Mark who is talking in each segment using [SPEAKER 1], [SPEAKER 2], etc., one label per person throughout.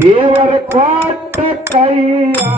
[SPEAKER 1] தேவர் காட்ட கையா?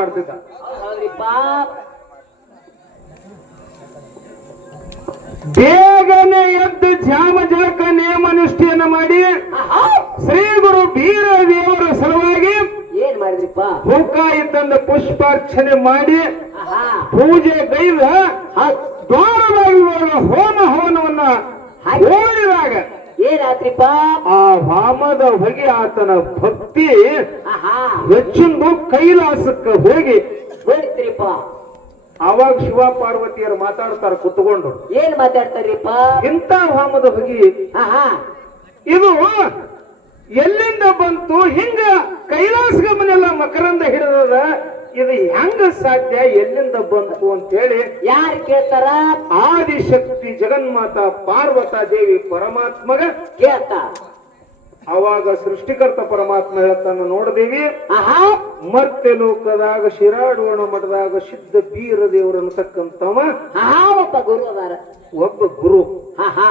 [SPEAKER 1] ಮಾಡ್ತಿದ್ದ. ಬೇಗನೆ ಎದ್ದು ಜಾಮ ಜಳಕ ನೇಮ ನಿಷ್ಠೆಯನ್ನ ಮಾಡಿ! ಶ್ರೀ ಗುರು ಬೀರ ದೇವರ ಸಲುವಾಗಿ
[SPEAKER 2] ಏನ್ ಮಾಡಿದ್ರಿಪ್ಪ?
[SPEAKER 1] ಪುಷ್ಪಾರ್ಚನೆ ಮಾಡಿ ಪೂಜೆ ಗೈದ ಆ ದ್ವಾರದಾಗ ಹೋಮ ಹವನವನ್ನ ಓಡಿದಾಗ
[SPEAKER 2] ಏನಾತ್ರಿಪ್ಪ?
[SPEAKER 1] ಆ ವಾಮದ ಹೊಗೆ ಆತನ ಭಕ್ತಿ ಹೆಚ್ಚಿಂದು ಕೈಲಾಸಕ್ಕೆ ಹೋಗಿ.
[SPEAKER 2] ಹೋಯ್ತ್ರಿಪ್ಪ.
[SPEAKER 1] ಅವಾಗ ಶಿವ ಪಾರ್ವತಿಯರು ಮಾತಾಡ್ತಾರ ಕುತ್ಕೊಂಡು.
[SPEAKER 2] ಏನ್ ಮಾತಾಡ್ತಾರಿಪ್ಪ
[SPEAKER 1] ಇಂತ ವಾಮದ ಹೊಗೆ. ಇದು ಎಲ್ಲಿಂದ ಬಂತು? ಹಿಂಗ ಕೈಲಾಸ ಗಮನೆಲ್ಲ ಮಕರಂದ ಹಿಡಿದದ. ಇದು ಹೆಂಗ ಸಾಧ್ಯ? ಎಲ್ಲಿಂದ ಬಂತು ಅಂತೇಳಿ
[SPEAKER 2] ಯಾರು ಕೇಳ್ತಾರ?
[SPEAKER 1] ಆದಿಶಕ್ತಿ ಜಗನ್ಮಾತ ಪಾರ್ವತಾ ದೇವಿ ಪರಮಾತ್ಮಗ
[SPEAKER 2] ಕೇಳ್ತ
[SPEAKER 1] ಅವಾಗ ಸೃಷ್ಟಿಕರ್ತ ಪರಮಾತ್ಮ ಹೇಳ್ತಾನ ನೋಡದೇವಿ?
[SPEAKER 2] ಆಹಾ!
[SPEAKER 1] ಮರ್ತ್ಯ ಲೋಕದಾಗ ಶಿರಾಡೋಣ ಮಠದಾಗ ಸಿದ್ಧ ಬೀರ ದೇವರನ್ನತಕ್ಕಂತವ
[SPEAKER 2] ಆಹಾ ಒಬ್ಬ ಗುರು ಅದಾರ.
[SPEAKER 1] ಒಬ್ಬ ಗುರು.
[SPEAKER 2] ಆಹಾ!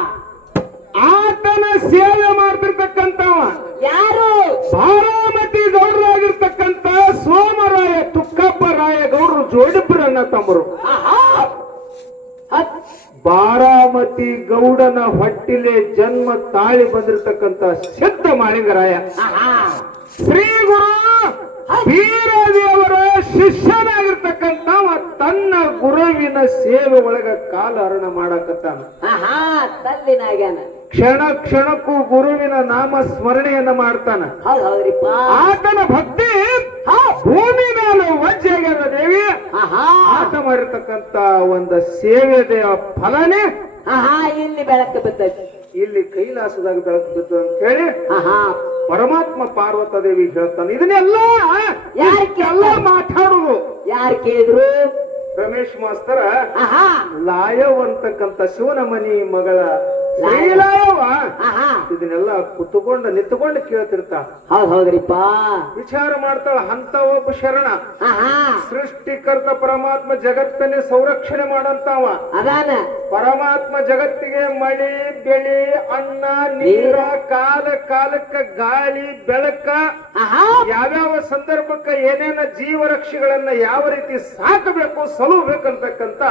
[SPEAKER 1] ಆತನ ಸೇವೆ ಮಾಡ್ತಿರ್ತಕ್ಕಂತ ಯಾರು?
[SPEAKER 2] ಬಾರಾಮತಿ ಗೌಡರಾಗಿರ್ತಕ್ಕಂತ ಸೋಮರಾಯ ತುಕ್ಕಪ್ಪ ರಾಯ ಗೌಡರು ಜೋಡಿಪುರನ್ನ ತಮ್ಮರು.
[SPEAKER 1] ಬಾರಾಮತಿ ಗೌಡನ ಹೊಟ್ಟಿಲೆ ಜನ್ಮ ತಾಳಿ ಬಂದಿರತಕ್ಕಂತ ಸಿದ್ಧ ಮಾಳಿಂಗರಾಯ. ಶ್ರೀ ಗುರು ವೀರದೇವರ ಶಿಷ್ಯನಾಗಿರ್ತಕ್ಕಂತ ತನ್ನ ಗುರುವಿನ ಸೇವೆ ಒಳಗ ಕಾಲ ಹರಣ ಮಾಡಕತ್ತಾನ.
[SPEAKER 2] ತಲ್ಲಿನಾಗ್ಯಾನ
[SPEAKER 1] ಕ್ಷಣ ಕ್ಷಣಕ್ಕೂ ಗುರುವಿನ ನಾಮ ಸ್ಮರಣೆಯನ್ನ ಮಾಡ್ತಾನೆ. ಆತನ ಭಕ್ತಿ ಭೂಮಿ ಮೇಲೆ ವಜ್ಜೆಯಾಗ್ಯದ ದೇವಿ.
[SPEAKER 2] ಆಹಾ.
[SPEAKER 1] ಆತ ಮಾಡಿರ್ತಕ್ಕಂತ ಒಂದು ಸೇವೆಯ ಫಲನೇ
[SPEAKER 2] ಇಲ್ಲಿ ಬೆಳಕು ಬಿದ್ದೈತಿ
[SPEAKER 1] ಇಲ್ಲಿ ಕೈಲಾಸದಾಗ ಬೆಳಕು ಬಿದ್ದು ಅಂತ ಹೇಳಿ ಪರಮಾತ್ಮ ಪಾರ್ವತ ದೇವಿ ಹೇಳ್ತಾನೆ ಇದನ್ನೆಲ್ಲ
[SPEAKER 2] ಯಾರಿಗೆಲ್ಲ
[SPEAKER 1] ಎಲ್ಲ ಮಾತಾಡುದು.
[SPEAKER 2] ಯಾರು ಕೇಳಿದ್ರು?
[SPEAKER 1] ರಮೇಶ್ ಮಾಸ್ತರ ಲಾಯವ್ ಅಂತಕ್ಕಂತ ಶಿವನ ಮನಿ ಮಗಳ ಇದನ್ನೆಲ್ಲ ಕುತ್ಕೊಂಡು ನಿಂತುಕೊಂಡು ಕೇಳ್ತಿರ್ತ.
[SPEAKER 2] ಹೌದ್ ಹೌದ್ರಿಪ್ಪ.
[SPEAKER 1] ವಿಚಾರ ಮಾಡ್ತಾಳ ಹಂತ ಒಬ್ಬ ಶರಣ. ಸೃಷ್ಟಿಕರ್ತ ಪರಮಾತ್ಮ ಜಗತ್ತನ್ನೇ ಸಂರಕ್ಷಣೆ ಮಾಡಂತಾವ.
[SPEAKER 2] ಅದಾನ.
[SPEAKER 1] ಪರಮಾತ್ಮ ಜಗತ್ತಿಗೆ ಮಳಿ ಬೆಳಿ ಅನ್ನ ನೀರ ಕಾಲ ಕಾಲಕ್ಕ ಗಾಳಿ ಬೆಳಕ ಯಾವ್ಯಾವ ಸಂದರ್ಭಕ್ಕ ಏನೇನ ಜೀವರಕ್ಷಿಗಳನ್ನ ಯಾವ ರೀತಿ ಸಾಕಬೇಕು ಸಲುಬೇಕಂತಕ್ಕಂತ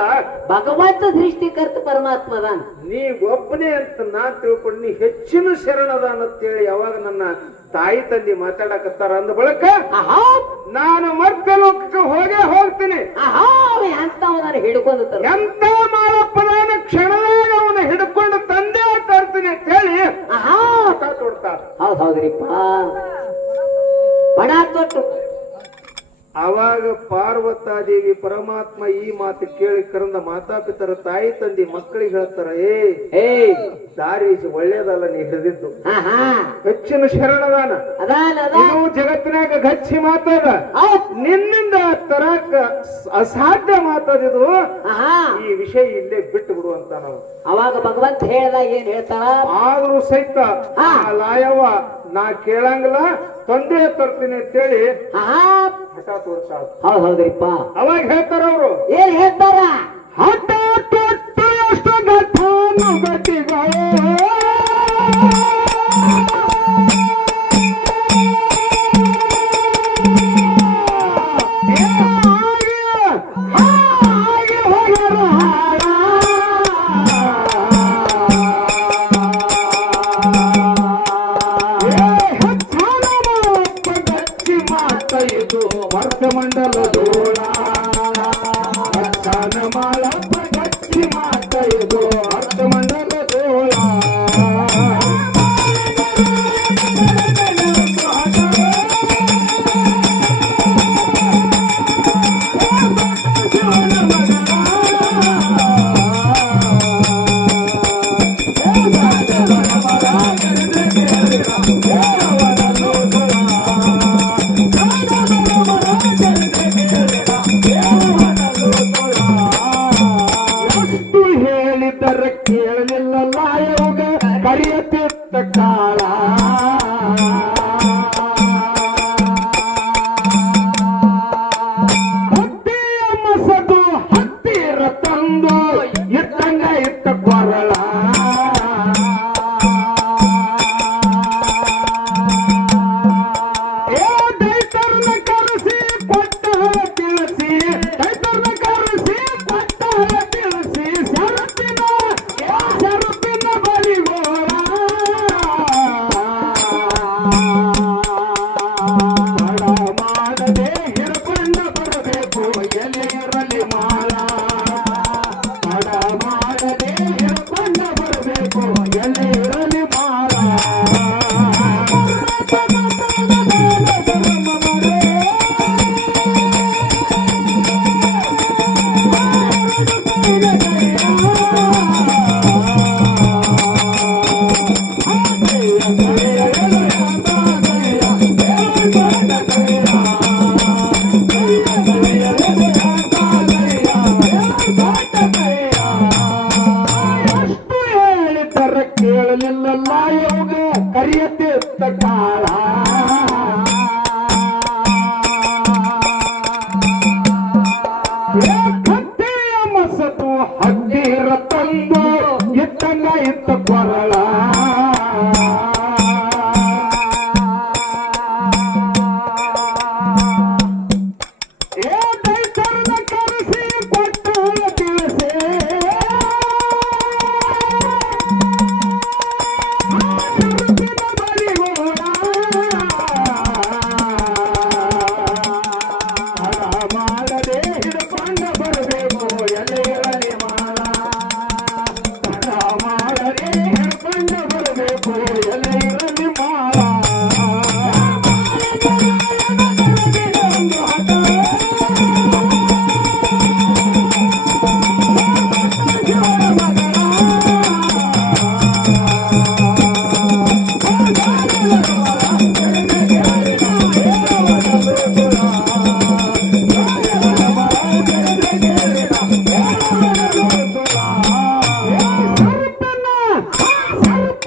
[SPEAKER 2] ಭಗವಂತ ಸೃಷ್ಟಿಕರ್ತ ಪರಮಾತ್ಮ ಅದಾನ.
[SPEAKER 1] ನೀ ಒಬ್ಬನೇ ಅಂತ ನಾ ತಿಳ್ಕೊಂಡು ನೀ ಹೆಚ್ಚಿನ ಶರಣದ ಅನ್ನತ್ತೇಳಿ ಯಾವಾಗ ನನ್ನ ತಾಯಿ ತಂದೆ ಮಾತಾಡಕತ್ತಾರ ಅಂದ ಬಳಕ ನಾನು ಮತ್ತೆ ಲೋಕಕ್ಕೆ ಹೋಗೇ ಹೋಗ್ತೀನಿ.
[SPEAKER 2] ಹಿಡ್ಕೊಂಡು
[SPEAKER 1] ಎಂತ ಮಾಳಪ್ಪದಾನ ಕ್ಷಣದಾಗ ಅವನ ಹಿಡ್ಕೊಂಡು ತಂದೆ ತರ್ತೀನಿ ಅಂತ ಹೇಳಿ ತೊಡ್ತಾರ
[SPEAKER 2] ಹೌದ್ ಹೌದ್ರಿಪ್ಪ. ಬಡ ತೊಟ್ಟು.
[SPEAKER 1] ಅವಾಗ ಪಾರ್ವತಾದೇವಿ ಪರಮಾತ್ಮ ಈ ಮಾತು ಕೇಳಿ ಕರಂದ ಮಾತಾಪಿತರ ತಾಯಿ ತಂದೆ ಮಕ್ಕಳಿಗೆ ಹೇಳ್ತಾರ ಏ
[SPEAKER 2] ಹೇ
[SPEAKER 1] ದಾರಿ ಒಳ್ಳೇದಲ್ಲ ನೀ ಹಿಡಿದಿದ್ದು. ಹೆಚ್ಚಿನ ಶರಣದಾನ. ಜಗತ್ತಿನಾಗ ಗಚ್ಚಿ ಮಾತಾದ ನಿನ್ನಿಂದ ತರಕ ಅಸಾಧ್ಯ ಮಾತದಿದು ಈ ವಿಷಯ ಇಲ್ಲೇ ಬಿಟ್ಟು ಬಿಡು ಅಂತ ನಾವು.
[SPEAKER 2] ಅವಾಗ ಭಗವಂತ ಹೇಳ್ದಾಗ ಏನ್ ಹೇಳ್ತಾರ
[SPEAKER 1] ಆದ್ರೂ ಸಹಿತ
[SPEAKER 2] ಹಾ.
[SPEAKER 1] ನಾ ಕೇಳಂಗಿಲ್ಲ ತಂದೆ ತರ್ತೀನಿ ಅಂತೇಳಿ
[SPEAKER 2] ಹೇಳಿ
[SPEAKER 1] ಹಠ ತೋರ್ತಾಳ
[SPEAKER 2] ಹೌದ್ ಹೌದ್ರಿಪ್ಪ.
[SPEAKER 1] ಅವಾಗ ಹೇಳ್ತಾರ ಅವರು.
[SPEAKER 2] ಏನ್ ಹೇಳ್ತಾರ?
[SPEAKER 1] ಹಠ ತೊಟ್ಟು ಅಷ್ಟು ಗಠಾನು ಗಟ್ಟಿಗಳು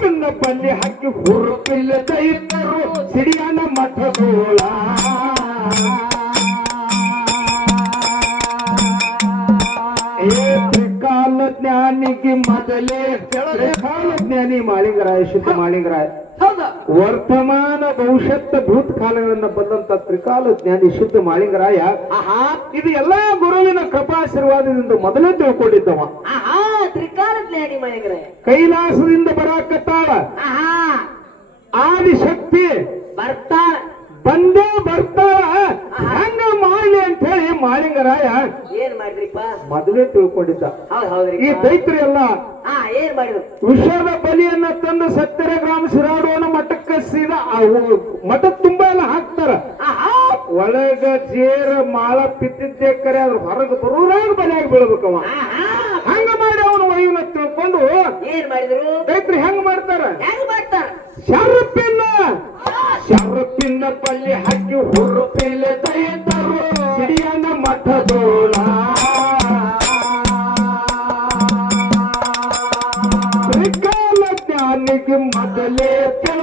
[SPEAKER 1] ಬಲ್ಲಿ ಹಾಕಿ ಹುರುಪಿಲ್ಲ ದೈತರು ಸಿಡಿಯನ ಮಠದೋಳ. ಏ ತ್ರಿಕಾಲ ಜ್ಞಾನಿಗೆ ಮೊದಲೇ ತ್ರಿಕಾಲ ಜ್ಞಾನಿ ಮಾಳಿಂಗರಾಯ ಶುದ್ಧ ಮಾಳಿಂಗರಾಯ. ವರ್ತಮಾನ ಭವಿಷ್ಯತ್ ಭೂತ ಕಾಲಗಳನ್ನ ಬಂದಂತ ತ್ರಿಕಾಲ ಜ್ಞಾನಿ ಶುದ್ಧ ಮಾಳಿಂಗರಾಯ ಇದು ಎಲ್ಲಾ ಗುರುವಿನ ಕೃಪಾಶೀರ್ವಾದದಿಂದ ಮೊದಲೇ ತಿಳ್ಕೊಂಡಿದ್ದವ.
[SPEAKER 2] ತ್ರಿಕಾಲ ಜ್ಞಾನಿ ಮಾಡಿದ್ರೆ
[SPEAKER 1] ಕೈಲಾಸದಿಂದ ಬರಾಕತ್ತಾಳ.
[SPEAKER 2] ಆಹಾ.
[SPEAKER 1] ಆದಿಶಕ್ತಿ
[SPEAKER 2] ಬರ್ತಾಳ.
[SPEAKER 1] ಬಂದೇ ಬರ್ತಾಳ. ಹಂಗ ಮಾಡ್ಲಿ ಅಂತ ಹೇಳಿ ಮಾಳಿಂಗರಾಯ
[SPEAKER 2] ಏನ್ ಮಾಡ್ರಿಪ್ಪ
[SPEAKER 1] ಮೊದಲೇ ತಿಳ್ಕೊಂಡಿದ್ದ. ಈ ದೈತ್ರಿ ಎಲ್ಲ
[SPEAKER 2] ಏನ್ ಮಾಡಿದ್ರು?
[SPEAKER 1] ವಿಷದ ಬಲಿಯನ್ನ ತಂದು ಸತ್ತರ ಗ್ರಾಮ ಶಿರಾಡೋನ ಮಠಕ್ಕೆ ಸೀದಾ ಮಠ ತುಂಬಾ ಎಲ್ಲ ಹಾಕ್ತಾರ. ಒಳಗ ಜೇರ ಮಾಳ ಪಿತ್ತಿದ್ದೆ ಕರೆ ಅದ್ರ ಹೊರಗೆ ಬರೋರಾಗ ಬಲಿಯಾಗಿ ಬೀಳ್ಬೇಕವ
[SPEAKER 2] ಆಹಾ
[SPEAKER 1] ಹಂಗ ಮಾಡಿ ಅವನ ತಿಳ್ಕೊಂಡು
[SPEAKER 2] ಏನ್ ಮಾಡಿದ್ರು?
[SPEAKER 1] ರೈತರು ಹೆಂಗ್ ಮಾಡ್ತಾರ?
[SPEAKER 2] ಹೆಂಗ್ ಮಾಡ್ತಾರ?
[SPEAKER 1] ಶರಪ್ಪಿನ ಶರಪ್ಪಿನ ಪಲ್ಲಿ ಹಾಕಿ ಹುರುಪಿಲ್ಲ ದೈತರು ಸಿಡಿಯನ್ನ ಮಠದೋಳ. ತ್ರಿಕಾಲ ಜ್ಞಾನಿಗೆ ಮೊದಲೇ ಕೆಳಗಿದ್ದು